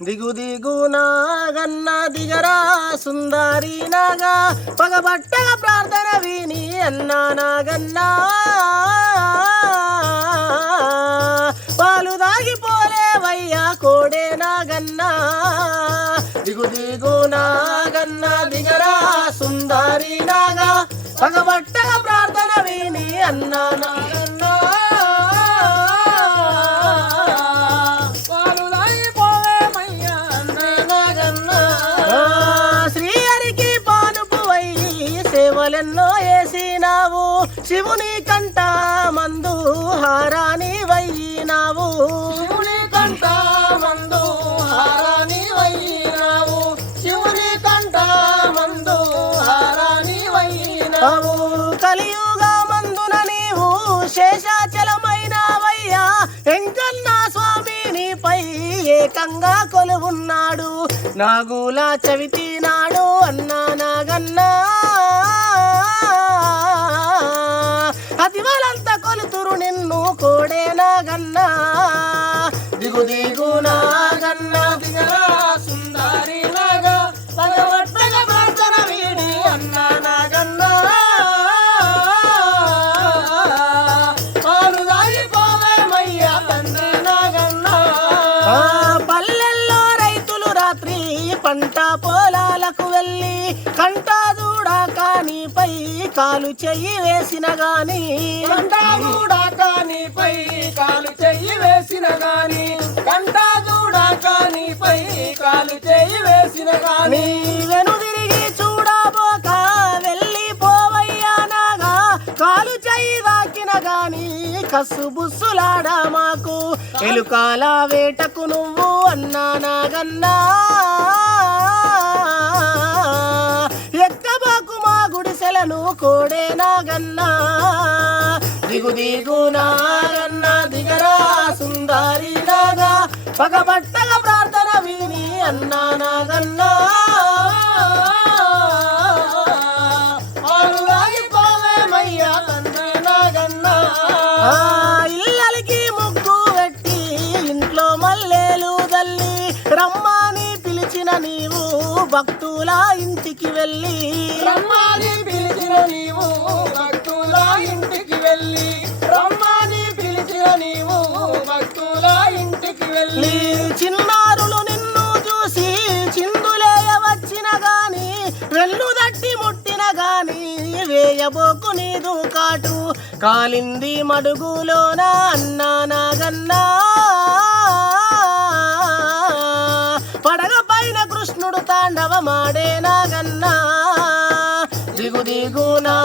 దిగు దిగు నాగన్న దిగరా సుందరి నాగా పగబట్టగ ప్రార్థన విని అన్నా నాగన్నా పాలు దాగిపోలేవయ్యా కోడే నాగన్నా దిగు దిగు నాగన్న దిగరా సుందరి నాగా పగబట్టగ ప్రార్థన విని అన్నా నాగన్నా సేవలెన్నో వేసినావు శివుని కంట మందు హారాని వయ్యినావు శివుని కంట మందు హారాని వయ్యినావు శివుని కంట మందు హారాని వయ్యినావు కలియుగ మందున నీవు శేషాచలమైనవయ్యా వెంకన్న స్వామినిపై ఏకంగా కొలువున్నాడు నాగుల చవితి నాడు అన్నా నాగన్నా అతివలంతా కొలుతురు నిన్ను కోడే నాగన్నా దిగు దిగు నాగన్నా దిగరా సుందరి నాగా పగబట్టగ ప్రార్థన వీడి అన్నా నాగన్నా పాలు దాగిపోవేమయ్యా తండ్రి నాగన్నా పల్లెల్లో రైతులు రాత్రి పంట పొలాలకు వెళ్ళి కంట కానిపై కాలు చెయ్యి వేసిన గాని కంటాదూడా కానిపై కాలు చెయ్యి వేసిన గాని కంటాదూడా కానిపై కాలు చెయ్యి వేసిన గాని వెను తిరిగి చూడబోక వెళ్ళిపోవయ్యా నాగా కాలు చెయ్యి దాకిన గాని కసు బుస్సులాడా మాకు ఎలుకాల వేటకు నువ్వు అన్నా నాగన్నా గుడిసెలను కోడే నాగన్నా దిగు దిగు నాగన్నా దిగరా సుందరి నాగా పగబట్టగ ప్రార్థన విని అన్నా నాగన్నా ఆరులాగిపోవేమయ్యా తండ్రి నాగన్నా ఇళ్ళకి ముగ్గు పెట్టి ఇంట్లో మల్లెలు దల్లి రమ్మని పిలిచిన నీవు భక్తుల ఇంటికి వెళ్ళి రమ్మని పిలిచిన నీవు భక్తుల ఇంటికి వెళ్ళి రమ్మని పిలిచిన నీవు భక్తుల ఇంటికి వెళ్ళి చిన్నారులు నిన్ను చూసి చిందులేయ వచ్చిన గాని వెళ్ళు దట్టి ముట్టిన గాని వేయబోకు నీదు కాటు కాలింది మడుగులోన అన్నా నాగన్నా పడగ పైన కృష్ణుడు తాండవ మాడే నాగన్నా దిగు దిగు నా